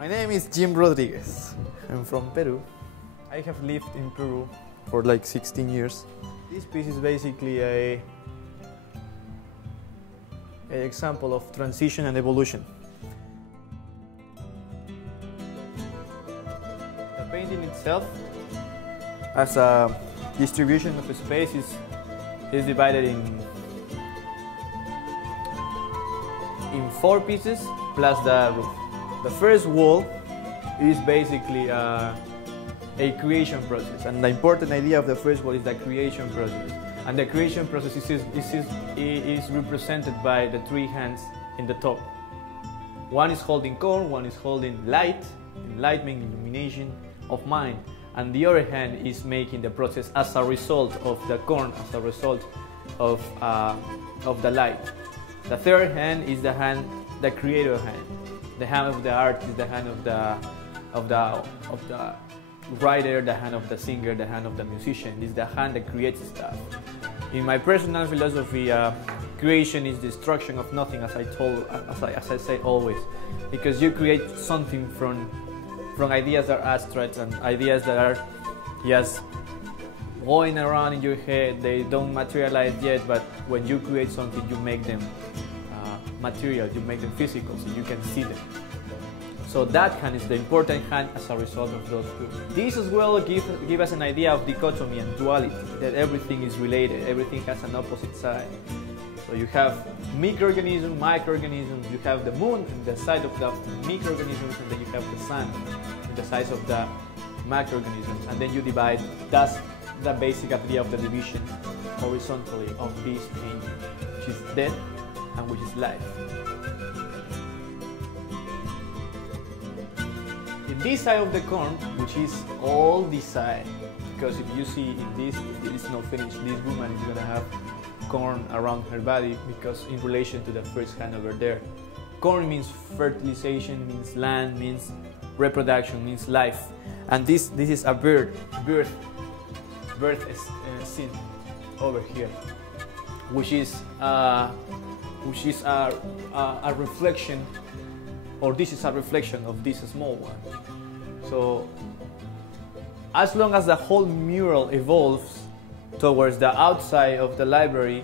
My name is Yim Rodriguez. I'm from Peru. I have lived in Peru for like 16 years. This piece is basically an example of transition and evolution. The painting itself, as a distribution of space, is divided in 4 pieces plus the roof. The first wall is basically a creation process, and the important idea of the first wall is the creation process. And the creation process is represented by the 3 hands in the top. One is holding corn, one is holding light, enlightenment, illumination of mind, and the other hand is making the process as a result of the corn, as a result of the light. The third hand is the hand, the creator hand. The hand of the artist is the hand of the writer, the hand of the singer, the hand of the musician. It's the hand that creates stuff. In my personal philosophy, creation is destruction of nothing, as I say always, because you create something from ideas that are abstract and ideas that are just going around in your head. They don't materialize yet, but when you create something, you make them material, you make them physical, so you can see them. So that hand is the important hand as a result of those 2. These as well give us an idea of dichotomy and duality, that everything is related, everything has an opposite side. So you have microorganisms, microorganisms, you have the moon in the side of the microorganisms, and then you have the sun in the size of the macroorganisms, and then you divide. That's the basic idea of the division horizontally of this painting, which is death and which is life. In this side of the corn, which is all this side, because if you see in this, it is not finished. This woman is gonna have corn around her body because in relation to the first hand over there. Corn means fertilization, means land, means reproduction, means life. And this is a birth scene over here, which is a reflection, or this is a reflection of this small one. So as long as the whole mural evolves towards the outside of the library,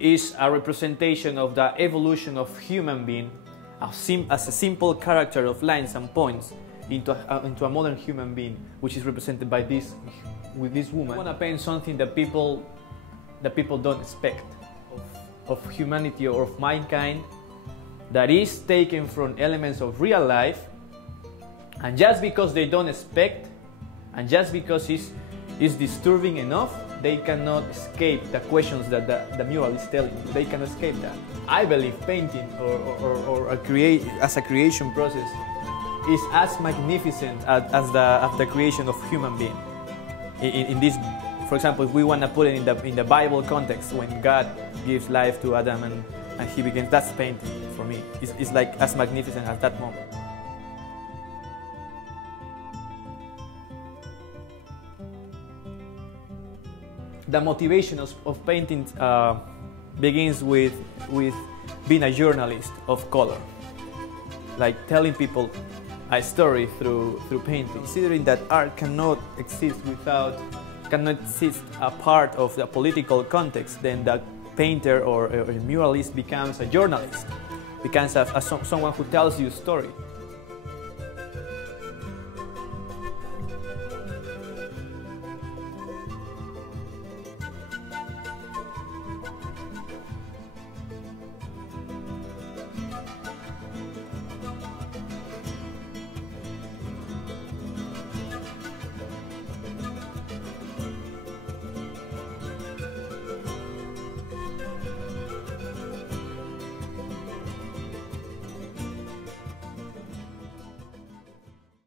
is a representation of the evolution of human being as a simple character of lines and points into a modern human being, which is represented by this, with this woman. I want to paint something that people don't expect of humanity or of mankind, that is taken from elements of real life, and just because they don't expect, and just because it's disturbing enough, they cannot escape the questions that the mural is telling you. They cannot escape that. I believe painting or as a creation process is as magnificent as the creation of human being. In this, for example, if we want to put it in the Bible context, when God gives life to Adam and he begins, that's painting for me. It's like as magnificent as that moment. The motivation of painting begins with being a journalist of color, like telling people a story through painting. Considering that art cannot exist apart of the political context, then the painter or a muralist becomes a journalist, becomes someone who tells you a story.